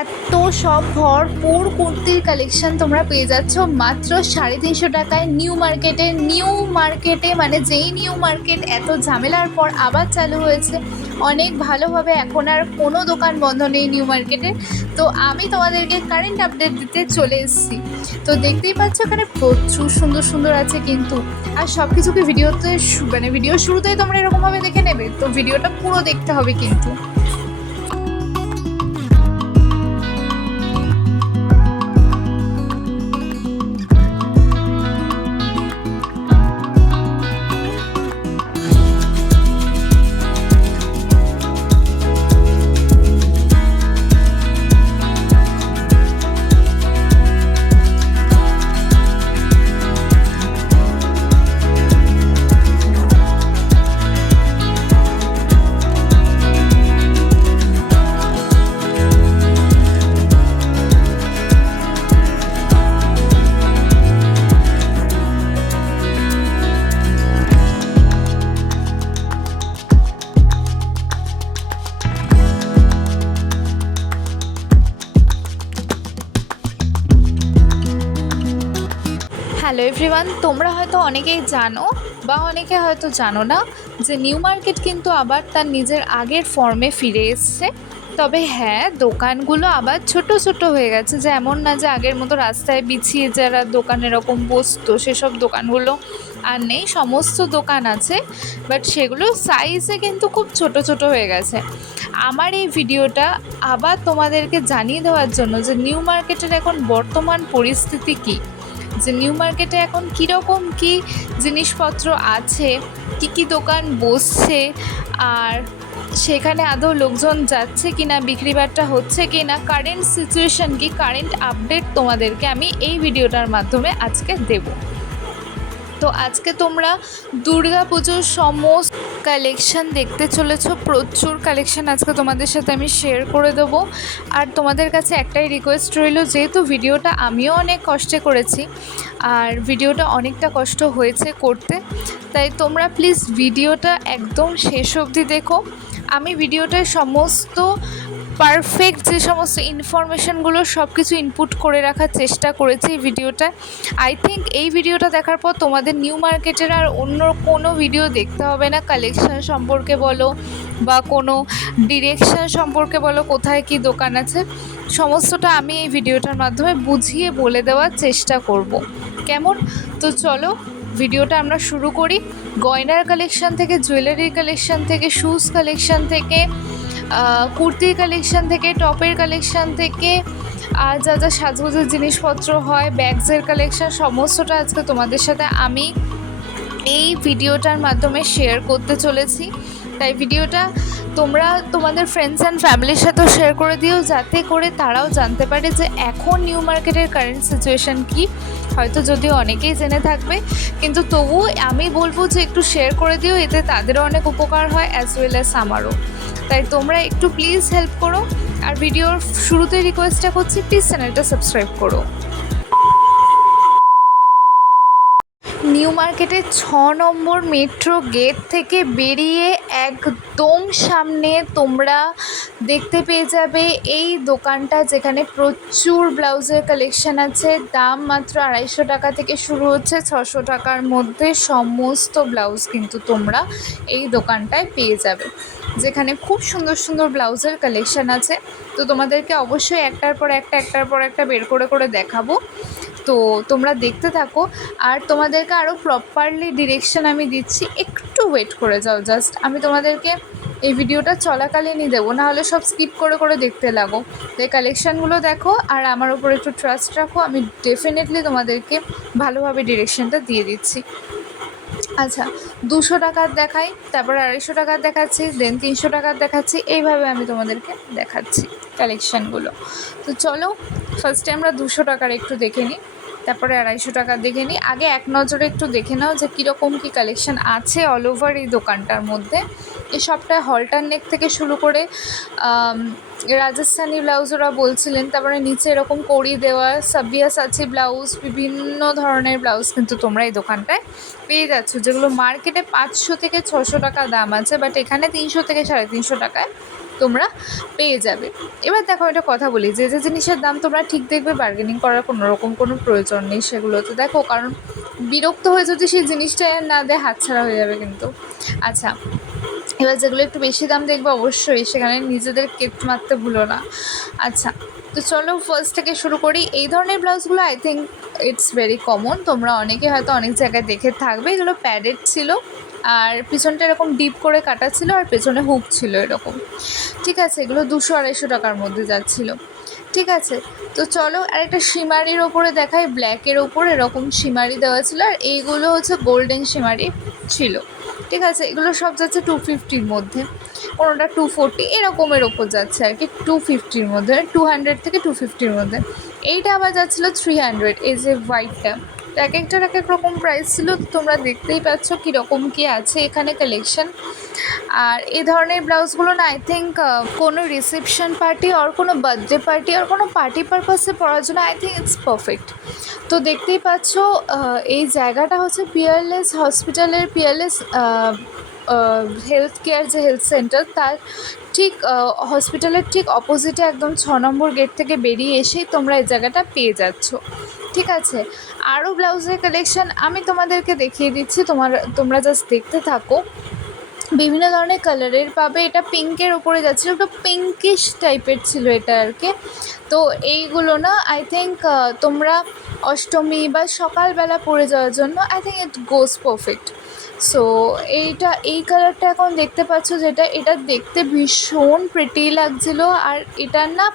এত সব ভরপুর কুর্তির কালেকশন তোমরা পেয়ে যাচ্ছ মাত্র 350 টাকায় নিউ মার্কেটে মানে যেই নিউ মার্কেট এত ঝামেলার পর আবার চালু হয়েছে অনেক ভালোভাবে। এখন আর কোনো দোকান বন্ধ নেই নিউ মার্কেটে। তো আমি তোমাদেরকে কারেন্ট আপডেট দিতে চলে এসেছি। তো দেখতেই পাচ্ছ এখানে প্রচুর সুন্দর সুন্দর আছে কিন্তু, আর সব কিছুকে ভিডিওতে মানে ভিডিও শুরুতেই তোমরা এরকমভাবে দেখে নেবে, তো ভিডিওটা পুরো দেখতে হবে কিন্তু। হ্যালো এভরিওয়ান, তোমরা হয়তো অনেকেই জানো বা অনেকে হয়তো জানো না যে নিউ মার্কেট কিন্তু আবার তার নিজের আগের ফর্মে ফিরে এসছে। তবে হ্যাঁ, দোকানগুলো আবার ছোট ছোট হয়ে গেছে, যে এমন না যে আগের মতো রাস্তায় বিছিয়ে যারা দোকান এরকম বসতো সেসব দোকানগুলো আর নেই। সমস্ত দোকান আছে, বাট সেগুলো সাইজে কিন্তু খুব ছোট ছোট হয়ে গেছে। আমার এই ভিডিওটা আবার তোমাদেরকে জানিয়ে দেওয়ার জন্য যে নিউ মার্কেটের এখন বর্তমান পরিস্থিতি কী, যে নিউ মার্কেটে এখন কীরকম কী জিনিসপত্র আছে, কী দোকান বসছে, আর সেখানে আদৌ লোকজন যাচ্ছে কি না, বিক্রিবাট্টা হচ্ছে কি না, কারেন্ট সিচুয়েশান কি, কারেন্ট আপডেট তোমাদেরকে আমি এই ভিডিওটার মাধ্যমে আজকে দেব। তো আজকে তোমরা দুর্গা পুজোর সমস্ত কালেকশান দেখতে চলেছো, প্রচুর কালেকশান আজকে তোমাদের সাথে আমি শেয়ার করে দেবো। আর তোমাদের কাছে একটাই রিকোয়েস্ট রইল, যেহেতু ভিডিওটা আমিও অনেক কষ্টে করেছি আর ভিডিওটা অনেকটা কষ্ট হয়েছে করতে, তাই তোমরা প্লিজ ভিডিওটা একদম শেষ অবধি দেখো। আমি ভিডিওটায় সমস্ত পারফেক্ট যে সমস্ত ইনফরমেশানগুলো সব কিছু ইনপুট করে রাখার চেষ্টা করেছি ভিডিওটায়। আই থিঙ্ক এই ভিডিওটা দেখার পর তোমাদের নিউ মার্কেটের আর অন্য কোনো ভিডিও দেখতে হবে না। কালেকশান সম্পর্কে বলো বা কোনো ডিরেকশান সম্পর্কে বলো, কোথায় কি দোকান আছে, সমস্তটা আমি এই ভিডিওটার মাধ্যমে বুঝিয়ে বলে দেওয়ার চেষ্টা করব। কেমন? তো চলো ভিডিওটা আমরা শুরু করি। গয়নার কালেকশান থেকে, জুয়েলারির কালেকশান থেকে, শ্যুজ কালেকশান থেকে, কুর্তির কালেকশান থেকে, টপের কালেকশান থেকে, আর যা যা সাজগোজের জিনিসপত্র হয়, ব্যাগসের কালেকশান, সমস্তটা আজকে তোমাদের সাথে আমি এই ভিডিওটার মাধ্যমে শেয়ার করতে চলেছি। তাই ভিডিওটা তোমরা তোমাদের ফ্রেন্ডস অ্যান্ড ফ্যামিলির সাথেও শেয়ার করে দিও, যাতে করে তারাও জানতে পারে যে এখন নিউ মার্কেটের কারেন্ট সিচুয়েশান কী। হয়তো যদিও অনেকেই জেনে থাকবে, কিন্তু তবুও আমি বলবো যে একটু শেয়ার করে দিও, এতে তাদেরও অনেক উপকার হয় অ্যাজ ওয়েল অ্যাজ আমারও। তাই তোমরা একটু প্লিজ হেল্প করো, আর ভিডিওর শুরুতেই রিকোয়েস্টটা করছি প্লিজ চ্যানেলটা সাবস্ক্রাইব করো। নিউ মার্কেটের 6 নম্বর মেট্রো গেট থেকে বেরিয়ে একদম সামনে তোমরা দেখতে পেয়ে যাবে এই দোকানটা, যেখানে প্রচুর ব্লাউজের কালেকশান আছে। দাম মাত্র 250 টাকা থেকে শুরু হচ্ছে, 600 টাকার মধ্যে সমস্ত ব্লাউজ কিন্তু তোমরা এই দোকানটায় পেয়ে যাবে, যেখানে খুব সুন্দর সুন্দর ব্লাউজের কালেকশান আছে। তো তোমাদেরকে অবশ্যই একটার পর একটা বের করে করে দেখাবো, তো তোমরা দেখতে থাকো। আর তোমাদেরকে আরও প্রপারলি ডিরেকশন আমি দিচ্ছি, একটু ওয়েট করে যাও। জাস্ট আমি তোমাদেরকে এই ভিডিওটা চলাকালীনই দেবো, নাহলে সব স্কিপ করে করে দেখতে লাগো। তো এই কালেকশানগুলো দেখো আর আমার উপর একটু ট্রাস্ট রাখো, আমি ডেফিনেটলি তোমাদেরকে ভালোভাবে ডিরেকশনটা দিয়ে দিচ্ছি। আচ্ছা, 200 টাকার দেখাই, তারপর 250 টাকার দেখাচ্ছি, দেন 300 টাকার দেখাচ্ছি, এইভাবে আমি তোমাদেরকে দেখাচ্ছি কালেকশানগুলো। তো চলো ফার্স্টে আমরা 200 টাকার একটু দেখে নিই, তারপরে 250 টাকার দেখে নিই। আগে এক নজরে একটু দেখে নাও যে কীরকম কী কালেকশান আছে অল ওভার এই দোকানটার মধ্যে। এই সবটায় হলটার নেক থেকে শুরু করে রাজস্থানি ব্লাউজ ওরা বলছিলেন, তারপরে নিচে এরকম কড়ি দেওয়া সাবিয়াসাচি ব্লাউজ, বিভিন্ন ধরনের ব্লাউজ কিন্তু তোমরা এই দোকানটায় পেয়ে যাচ্ছ, যেগুলো মার্কেটে 500 থেকে 600 টাকা দাম আছে, বাট এখানে 300 থেকে 350 টাকায় তোমরা পেয়ে যাবে। এবার দেখো একটা কথা বলি, যে যে জিনিসের দাম তোমরা ঠিক দেখবে, বার্গেনিং করার কোনো রকম কোনো প্রয়োজন নেই সেগুলোতে। দেখো, কারণ বিরক্ত হয়ে যদি সেই জিনিসটা না দেয় হাতছাড়া হয়ে যাবে কিন্তু। আচ্ছা, এবার যেগুলো একটু বেশি দাম দেখবে অবশ্যই সেখানে নিজেদের কেট মারতে ভুলো না। আচ্ছা, তো চলো ফার্স্ট থেকে শুরু করি। এই ধরনের ব্লাউজগুলো I think it's very common, তোমরা অনেকে হয়তো অনেক জায়গায় দেখে থাকবে। এগুলো প্যাডেড ছিল, আর পিছনটা এরকম ডিপ করে কাটা ছিল, আর পেছনে হুক ছিল এরকম। ঠিক আছে, এগুলো 200-250 টাকার মধ্যে যাচ্ছিলো। ঠিক আছে, তো চলো আরেকটা শিমারির ওপরে দেখাই। ব্ল্যাকের ওপর এরকম শিমারি দেওয়া ছিল, আর এইগুলো হচ্ছে গোল্ডেন শিমারি ছিল। ঠিক আছে, এগুলো সব যাচ্ছে 250-র মধ্যে, কোনোটা 240 এরকমের ওপর যাচ্ছে আর কি। 250-র মধ্যে, 200 থেকে 250-র মধ্যে। এইটা আবার যাচ্ছিলো 300, এই যে হোয়াইটটা। তো এক একটার এক এক রকম প্রাইস ছিল, তোমরা দেখতেই পাচ্ছ কীরকম কী আছে এখানে কালেকশন। আর এই ধরনের ব্লাউজগুলো না আই থিঙ্ক কোনো রিসেপশন পার্টি আর কোনো বার্থডে পার্টি আর কোনো পার্টি পারপাসে পরার জন্য আই থিঙ্ক ইটস পারফেক্ট। তো দেখতেই পাচ্ছ এই জায়গাটা হচ্ছে পিয়ারলেস হসপিটালের, পিয়ারলেস হেলথ কেয়ার যে হেলথ সেন্টার, তার ঠিক হসপিটালের ঠিক অপোজিটে একদম 6 নম্বর গেট থেকে বেরিয়ে এসেই তোমরা এই জায়গাটা পেয়ে যাচ্ছ। ঠিক আছে, আরও ব্লাউজের কালেকশন আমি তোমাদেরকে দেখিয়ে দিচ্ছি, তোমরা জাস্ট দেখতে থাকো। বিভিন্ন ধরনের কালারের পাবে। এটা পিঙ্কের ওপরে যাচ্ছিলো, একটু পিঙ্কিশ টাইপের ছিল এটা আর কি। তো এইগুলো না আই থিঙ্ক তোমরা অষ্টমী বা সকালবেলা পরে যাওয়ার জন্য I think it goes perfect. So এই কালারটা এখন দেখতে পাচ্ছ যেটা, এটা দেখতে ভীষণ প্রিটি লাগছিলো। আর এটার না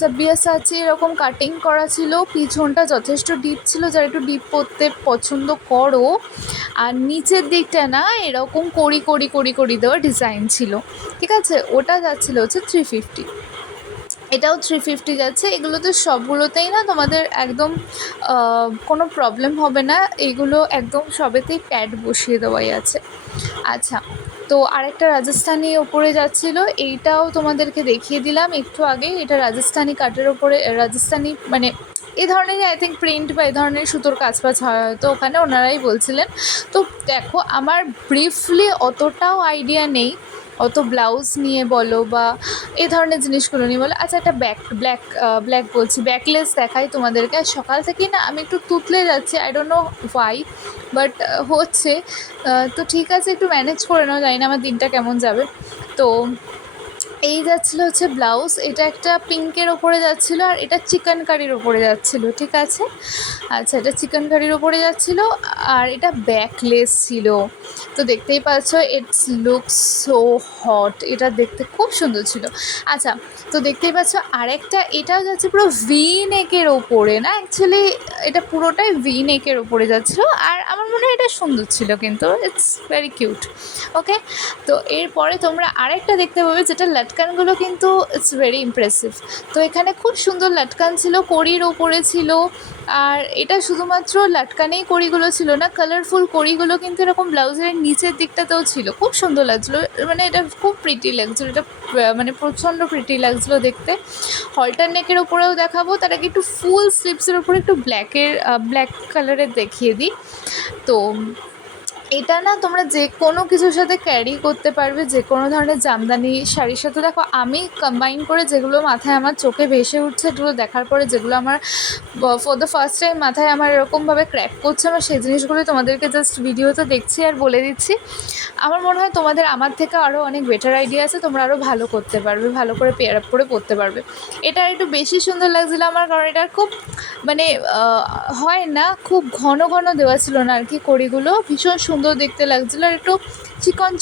সব্বিয়াসাচি এরকম কাটিং করা ছিল, পিছনটা যথেষ্ট ডিপ ছিল, যারা একটু ডিপ পরতে পছন্দ করো। আর নিচের দিকটা না এরকম কড়ি দেওয়া ডিজাইন ছিল। ঠিক আছে, ওটা যাচ্ছিলো হচ্ছে 350, এটাও 350 যাচ্ছে। এগুলোতে সবগুলোতেই না তোমাদের একদম কোনো প্রবলেম হবে না, এগুলো একদম সবেতেই প্যাড বসিয়ে দেওয়াই আছে। আচ্ছা, তো আরেকটা রাজস্থানি ওপরে যাচ্ছিলো, এইটাও তোমাদেরকে দেখিয়ে দিলাম একটু আগে। এটা রাজস্থানি কাটের ওপরে, রাজস্থানি মানে এই ধরনেরই আই থিঙ্ক প্রিন্ট বা এই ধরনের সুতোর কাজ হয় হয়তো ওখানে, ওনারাই বলছিলেন। তো দেখো, আমার ব্রিফলি অতটাও আইডিয়া নেই অত ব্লাউজ নিয়ে বলো বা এই ধরনের জিনিসগুলো নিয়ে বলো। আচ্ছা, একটা ব্ল্যাক বলছি, ব্যাকলেস দেখাই তোমাদেরকে। সকাল থেকেই না আমি একটু তুতলে যাচ্ছি, I don't know why, but হচ্ছে। তো ঠিক আছে, একটু ম্যানেজ করে নাও, জানি না আমার দিনটা কেমন যাবে। তো এই যাচ্ছিলো হচ্ছে ব্লাউজ, এটা একটা পিঙ্কের ওপরে যাচ্ছিলো, আর এটা চিকেন কারির ওপরে যাচ্ছিলো। ঠিক আছে, আচ্ছা, এটা চিকেন কারির ওপরে যাচ্ছিলো, আর এটা ব্যাকলেস ছিল। তো দেখতেই পাচ্ছ, ইটস লুকস সো হট, এটা দেখতে খুব সুন্দর ছিল। আচ্ছা, তো দেখতেই পাচ্ছ আরেকটা, এটাও যাচ্ছে পুরো ভি নেকের ওপরে, না অ্যাকচুয়ালি এটা পুরোটাই ভি নেকের ওপরে যাচ্ছিলো, আর আমার মনে হয় এটা সুন্দর ছিল, কিন্তু ইটস ভেরি কিউট। ওকে, তো এরপরে তোমরা আরেকটা দেখতে পাবে, যেটা লাটকানগুলো কিন্তু ইটস ভেরি ইমপ্রেসিভ। তো এখানে খুব সুন্দর লাটকান ছিল, কড়ির ওপরে ছিল। আর এটা শুধুমাত্র লাটকানেই কড়িগুলো ছিল না, কালারফুল কড়িগুলো কিন্তু এরকম ব্লাউজের নিচের দিকটাতেও ছিল, খুব সুন্দর লাগছিলো। মানে এটা খুব প্রিটি লাগছিলো, এটা মানে প্রচণ্ড প্রিটি লাগছিলো দেখতে। হলটার নেকের ওপরেও দেখাবো, তার আগে একটু ফুল স্লিভসের ওপরে একটু ব্ল্যাক কালারের দেখিয়ে দিই। তো এটা না তোমরা যে কোনো কিছুর সাথে ক্যারি করতে পারবে, যে কোনো ধরনের জামদানি শাড়ির সাথে। দেখো, আমি কম্বাইন করে যেগুলো মাথায় আমার চোখে ভেসে উঠছে, এগুলো দেখার পরে যেগুলো আমার ফর দ্য ফার্স্ট টাইম মাথায় আমার এরকমভাবে ক্র্যাক করছে, আমার সেই জিনিসগুলোই তোমাদেরকে জাস্ট ভিডিওতে দেখছি আর বলে দিচ্ছি। আমার মনে হয় তোমাদের আমার থেকে আরও অনেক বেটার আইডিয়া আছে, তোমরা আরও ভালো করতে পারবে, ভালো করে পেয়ার আপ করে পরতে পারবে। এটা একটু বেশি সুন্দর লাগছিলো আমার, কারণ এটা খুব মানে হয় না, খুব ঘন দেওয়া ছিল না আর কি, কড়িগুলো ভীষণ সুন্দর দেখতে লাগছিলো, আর একটু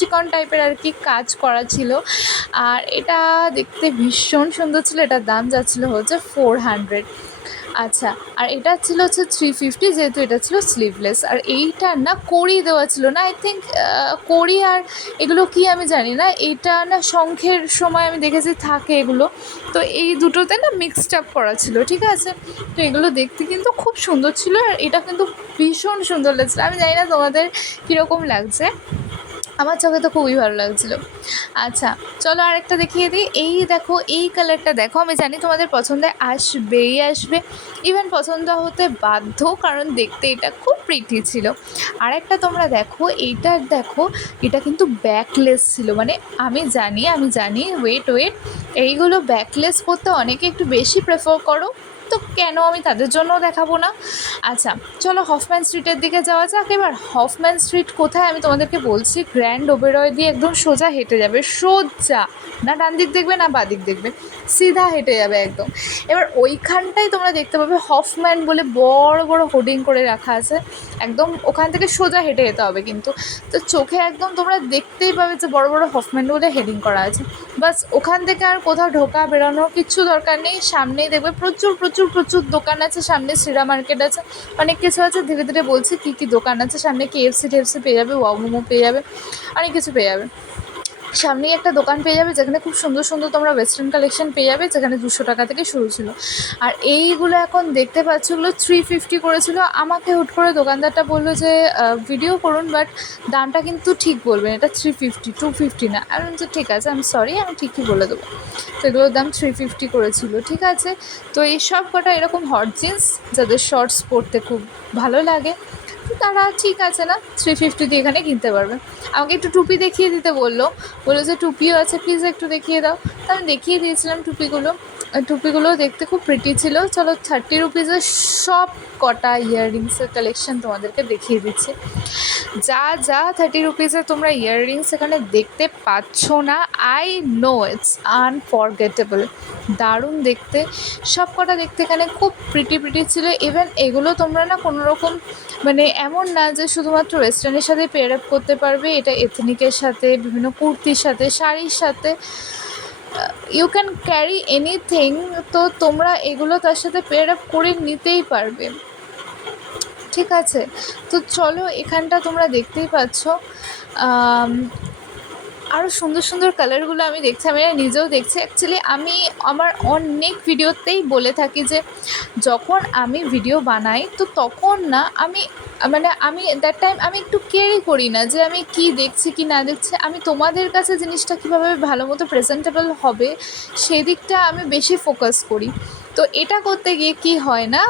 চিকন টাইপের আর কি কাজ করা ছিল। আর এটা দেখতে ভীষণ সুন্দর ছিল, এটার দাম যাচ্ছিলো হচ্ছে 400। আচ্ছা, আর এটা ছিল হচ্ছে 350, যেহেতু এটা ছিল স্লিভলেস। আর এইটার না কড়ি দেওয়া ছিল না, আই থিঙ্ক কড়ি আর এগুলো কি আমি জানি না, এইটা না শঙ্খের সময় আমি দেখেছি থাকে এগুলো, তো এই দুটোতে না মিক্সড আপ করা ছিল। ঠিক আছে, তো এগুলো দেখতে কিন্তু খুব সুন্দর ছিল, আর এটা কিন্তু ভীষণ সুন্দর লাগছিলো। আমি জানি না তোমাদের কীরকম লাগছে। আমার চোখে তো খুবই ভালো লাগছিলো। আচ্ছা চলো আরেকটা দেখিয়ে দিই। এই দেখো, এই কালারটা দেখো, আমি জানি তোমাদের পছন্দে আসবেই আসবে, ইভেন পছন্দ হতে বাধ্য, কারণ দেখতে এটা খুব প্রিটি ছিল। আরেকটা তোমরা দেখো, এইটার দেখো, এটা কিন্তু ব্যাকলেস ছিল, মানে আমি জানি ওয়েট এইগুলো ব্যাকলেস পরতে অনেকে একটু বেশি প্রেফার করো, তো কেন আমি তাদের জন্যও দেখাবো না। আচ্ছা চলো হফম্যান স্ট্রিটের দিকে যাওয়া যাক। এবার হফম্যান স্ট্রিট কোথায় আমি তোমাদেরকে বলছি, গ্র্যান্ড ওবেরয় দিয়ে একদম সোজা হেঁটে যাবে, সোজা, না ডান দিক দেখবে না বাঁ দিক দেখবে, সিধা হেঁটে যাবে একদম। এবার ওইখানটাই তোমরা দেখতে পাবে হফম্যান বলে বড় বড় হোর্ডিং করে রাখা আছে, একদম ওখান থেকে সোজা হেঁটে যেতে হবে কিন্তু। তো চোখে একদম তোমরা দেখতেই পাবে যে বড় বড় হফম্যান বলে হেডিং করা আছে। বাস ওখান থেকে আর কোথাও ঢোকা বেরোনোর কিচ্ছু দরকার নেই, সামনেই দেখবে প্রচুর প্রচুর প্রচুর দোকান আছে, সামনে শ্রীরা মার্কেট আছে, অনেক কিছু আছে। ধীরে ধীরে বলছি কী কী দোকান আছে। সামনে KFC টেফসি পেয়ে যাবে, ওয়াও মোমো পেয়ে যাবে, অনেক কিছু পেয়ে যাবে। সামনেই একটা দোকান পেয়ে যাবে যেখানে খুব সুন্দর সুন্দর তোমরা ওয়েস্টার্ন কালেকশন পেয়ে যাবে, যেখানে 200 টাকা থেকে শুরু ছিল। আর এইগুলো এখন দেখতে পাচ্ছ, ওগুলো 350 করেছিল। আমাকে হুট করে দোকানদারটা বললো যে ভিডিও করুন, বাট দামটা কিন্তু ঠিক বলবেন, এটা 350, 250 না। আমি বলছি ঠিক আছে, আমি সরি, আমি ঠিকই বলে দেবো। তো এগুলোর দাম 350 করেছিল, ঠিক আছে। তো এই সব কটা এরকম হট জিন্স, যাদের শর্টস পরতে খুব ভালো লাগে, তারা ঠিক আছে না 350 দিয়ে এখানে কিনতে পারবে। আমাকে একটু টুপি দেখিয়ে দিতে বললো যে টুপিও আছে, প্লিজ একটু দেখিয়ে দাও। তো আমি দেখিয়ে দিয়েছিলাম টুপিগুলো দেখতে খুব প্রিটি ছিল। চলো 30 রুপিজের সব কটা ইয়াররিংসের কালেকশন তোমাদেরকে দেখিয়ে দিচ্ছি। যা 30 রুপিসে তোমরা ইয়াররিংস এখানে দেখতে পাচ্ছ না, আই নো ইটস আনফরগেটেবল, দারুণ দেখতে। সব কটা দেখতে এখানে খুব প্রিটি ছিল। ইভেন এগুলো তোমরা না কোনো রকম, মানে এমন না যে শুধুমাত্র ওয়েস্টার্নের সাথে পেয়ার আপ করতে পারবে, এটা এথনিকের সাথে, বিভিন্ন কুর্তির সাথে, শাড়ির সাথে, ইউ ক্যান ক্যারি এনিথিং। তো তোমরা এগুলো তার সাথে পেয়ার আপ করে নিতেই পারবে, ঠিক আছে। তো চলো এখানটা তোমরা দেখতেই পাচ্ছ, আরও সুন্দর সুন্দর কালারগুলো আমি দেখছি, আমি নিজেও দেখছি। অ্যাকচুয়ালি আমি আমার অনেক ভিডিওতেই বলে থাকি যে যখন আমি ভিডিও বানাই, তো তখন না আমি দ্যাট টাইম আমি একটু কেয়ারই করি না যে আমি কি দেখছি কি না দেখছি, আমি তোমাদের কাছে জিনিসটা কীভাবে ভালো মতো প্রেজেন্টেবল হবে সেদিকটা আমি বেশি ফোকাস করি। তো এটা করতে গিয়ে কি হয় না,